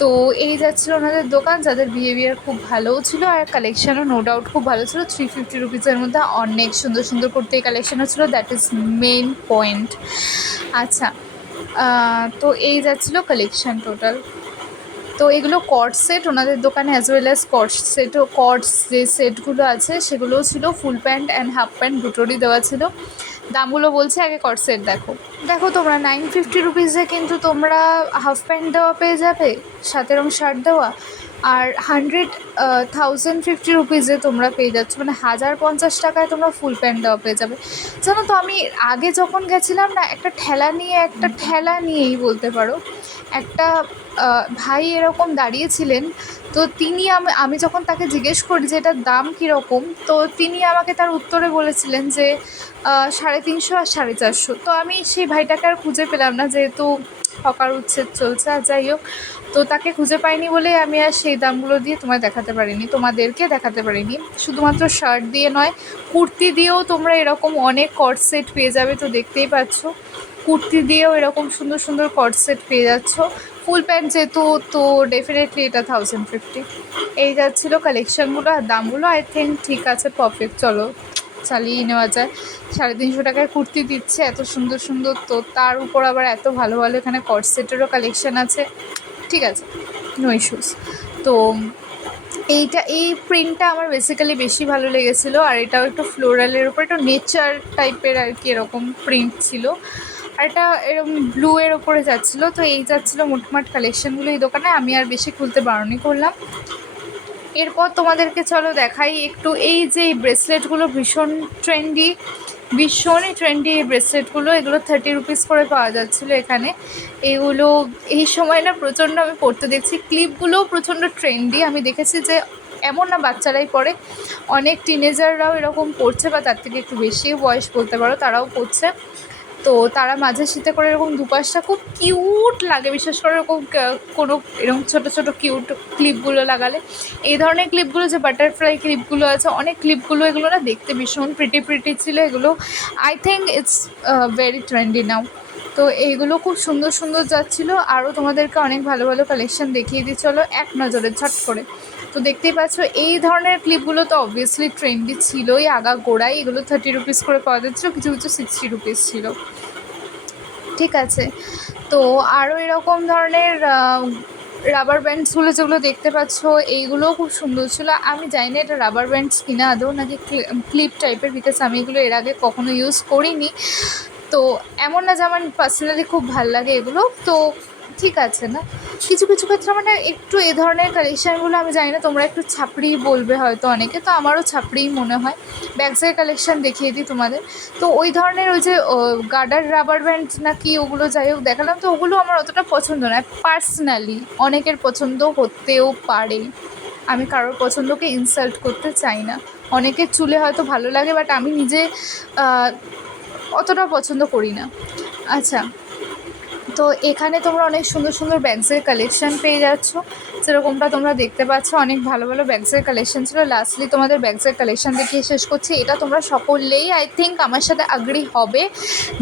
তো এই যাচ্ছিল ওনাদের দোকান, যাদের বিহেভিয়ার খুব ভালোও ছিল আর কালেকশানও নো ডাউট খুব ভালো ছিল। 350 রুপিসের মধ্যে অনেক সুন্দর সুন্দর কুর্তি কালেকশানও ছিল, দ্যাট ইজ মেইন পয়েন্ট। আচ্ছা তো এই যাচ্ছিলো কালেকশান টোটাল। তো এগুলো কট সেট ওনাদের দোকানে, অ্যাজ ওয়েল অ্যাজ কটস যে সেটগুলো আছে সেগুলোও ছিল। Full pant and half pant দুটোরই দেওয়া ছিল। দামগুলো বলছে, আগে কট সেট দেখো তোমরা 950 রুপিসে কিন্তু তোমরা হাফ প্যান্ট দেওয়া পেয়ে যাবে, সাথে রকম শার্ট দেওয়া। আর 1050 রুপিসে তোমরা পেয়ে যাচ্ছ, মানে 1050 টাকায় তোমরা ফুল প্যান্ট দেওয়া পেয়ে যাবে। জানো তো আমি আগে যখন গেছিলাম না, একটা ঠেলা নিয়েই বলতে পারো, একটা ভাই এরকম দাঁড়িয়েছিলেন। তো তিনি আমি যখন তাকে জিজ্ঞেস করি যে এটার দাম কীরকম, তো তিনি আমাকে তার উত্তরে বলেছিলেন যে 350 আর 450। তো আমি সেই ভাইটাকে আর খুঁজে পেলাম না, যেহেতু হকার উচ্ছেদ চলছে। আর যাই হোক, তো তাকে খুঁজে পাইনি বলে আমি আর সেই দামগুলো দিয়ে তোমাদেরকে দেখাতে পারিনি। শুধুমাত্র শার্ট দিয়ে নয়, কুর্তি দিয়েও তোমরা এরকম অনেক কট সেট পেয়ে যাবে। তো দেখতেই পাচ্ছ কুর্তি দিয়েও এরকম সুন্দর সুন্দর কট সেট পেয়ে যাচ্ছ। ফুল প্যান্ট যেহেতু, তো ডেফিনেটলি এটা 1050। এই যাচ্ছিলো কালেকশানগুলো আর দামগুলো আই থিঙ্ক ঠিক আছে, পারফেক্ট। চলো চালিয়ে নেওয়া যায়। 350 টাকায় কুর্তি দিচ্ছে এত সুন্দর সুন্দর, তো তার উপর আবার এত ভালো ভালো এখানে কট সেটেরও কালেকশান আছে, ঠিক আছে, নো ইস্যুস। তো এই প্রিন্টটা আমার বেসিক্যালি বেশি ভালো লেগেছিলো। আর এটাও একটু ফ্লোরালের উপর, একটু নেচার টাইপের আর কি এরকম প্রিন্ট ছিল। আর এটা এরকম ব্লু এর ওপরে যাচ্ছিলো। তো এই যাচ্ছিলো মোটমাট কালেকশানগুলো এই দোকানে। আমি আর বেশি খুলতে বারণই করলাম। এরপর তোমাদেরকে চলো দেখাই একটু, এই যে এই ব্রেসলেটগুলো ভীষণই ট্রেন্ডি এই ব্রেসলেটগুলো। এগুলো 30 রুপিস করে পাওয়া যাচ্ছিলো এখানে। এগুলো এই সময় না প্রচণ্ড আমি পরতে দেখছি। ক্লিপগুলোও প্রচণ্ড ট্রেন্ডি, আমি দেখেছি যে এমন না বাচ্চারাই পরে, অনেক টিনেজাররাও এরকম পরছে, বা তার থেকে একটু বেশিও বয়স বলতে পারো, তারাও পরছে। তো তারা মাঝে শীতে করে এরকম দুপাশটা খুব কিউট লাগে, বিশেষ করে এরকম কোনো এরকম ছোটো ছোটো কিউট ক্লিপগুলো লাগালে। এই ধরনের ক্লিপগুলো যে বাটারফ্লাই ক্লিপগুলো আছে, অনেক ক্লিপগুলো এগুলো না দেখতে ভীষণ প্রিটি ছিল। এগুলো I think it's very trendy now. তো এইগুলো খুব সুন্দর সুন্দর যাচ্ছিলো। আরও তোমাদেরকে অনেক ভালো ভালো কালেকশান দেখিয়ে দিই চলো এক নজরে ঝট করে। তো দেখতেই পাচ্ছ এই ধরনের ক্লিপগুলো তো অবভিয়াসলি ট্রেন্ডি ছিলই আগাগোড়াই। এগুলো 30 রুপিস করে পাওয়া যাচ্ছিলো, কিছু কিছু 60 রুপিস ছিল, ঠিক আছে। তো আরও এরকম ধরনের রাবার ব্যান্ডসগুলো যেগুলো দেখতে পাচ্ছ, এইগুলোও খুব সুন্দর ছিল। আমি জানি না এটা রাবার ব্যান্ডস কিনা আদৌ নাকি ক্লিপ টাইপের, বিকজ আমি এগুলো এর আগে কখনো ইউজ করিনি। তো এমন না যে আমার পার্সোনালি খুব ভালো লাগে এগুলো, তো ঠিক আছে না। কিছু কিছু ক্ষেত্রে মানে একটু এ ধরনের কালেকশানগুলো আমি জানি না, তোমরা একটু ছাপড়ি বলবে হয়তো অনেকে, তো আমারও ছাপড়িই মনে হয়। ব্যাগসের কালেকশান দেখিয়ে দিই তোমাদের। তো ওই ধরনের ওই যে গার্ডার রাবার ব্যান্ড নাকি ওগুলো যাই হোক দেখালাম, তো ওগুলো আমার অতটা পছন্দ নয় পার্সোনালি। অনেকের পছন্দ হতেও পারে, আমি কারোর পছন্দকে ইনসাল্ট করতে চাই না। অনেকের চুলে হয়তো ভালো লাগে, বাট আমি নিজে অতটা পছন্দ করি না। আচ্ছা তো এখানে তোমরা অনেক সুন্দর সুন্দর ব্যাগসের কালেকশন পেয়ে যাচ্ছ, যেরকমটা তোমরা দেখতে পাচ্ছ অনেক ভালো ভালো ব্যাগসের কালেকশন ছিল। লাস্টলি তোমাদের ব্যাগসের কালেকশন দেখিয়ে শেষ করছি। এটা তোমরা সকলেই আই থিঙ্ক আমার সাথে আগ্রি হবে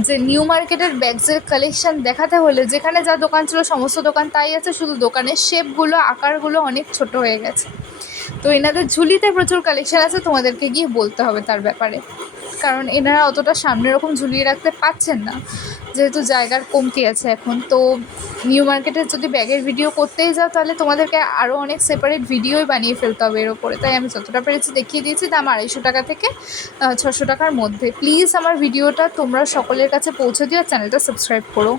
যে নিউ মার্কেটের ব্যাগসের কালেকশন দেখাতে হলে যেখানে যা দোকান ছিল সমস্ত দোকান তাই আছে, শুধু দোকানের শেপগুলো আকারগুলো অনেক ছোট হয়ে গেছে। তো এনাদের ঝুলিতে প্রচুর কালেকশন আছে, তোমাদেরকে গিয়ে বলতে হবে তার ব্যাপারে, কারণ এনারা অতটা সামনে এরকম ঝুলিয়ে রাখতে পারছেন না, যেহেতু জায়গার কমতি আছে এখন। তো নিউ মার্কেটের যদি ব্যাগের ভিডিও করতেই যাও তাহলে তোমাদেরকে আরও অনেক সেপারেট ভিডিওই বানিয়ে ফেলতে হবে এর ওপরে। তাই আমি যতটা পেরেছি দেখিয়ে দিয়েছি, দাম 250 টাকা থেকে 600 টাকার মধ্যে। প্লিজ আমার ভিডিওটা তোমরা সকলের কাছে পৌঁছে দিও আর চ্যানেলটা সাবস্ক্রাইব করো।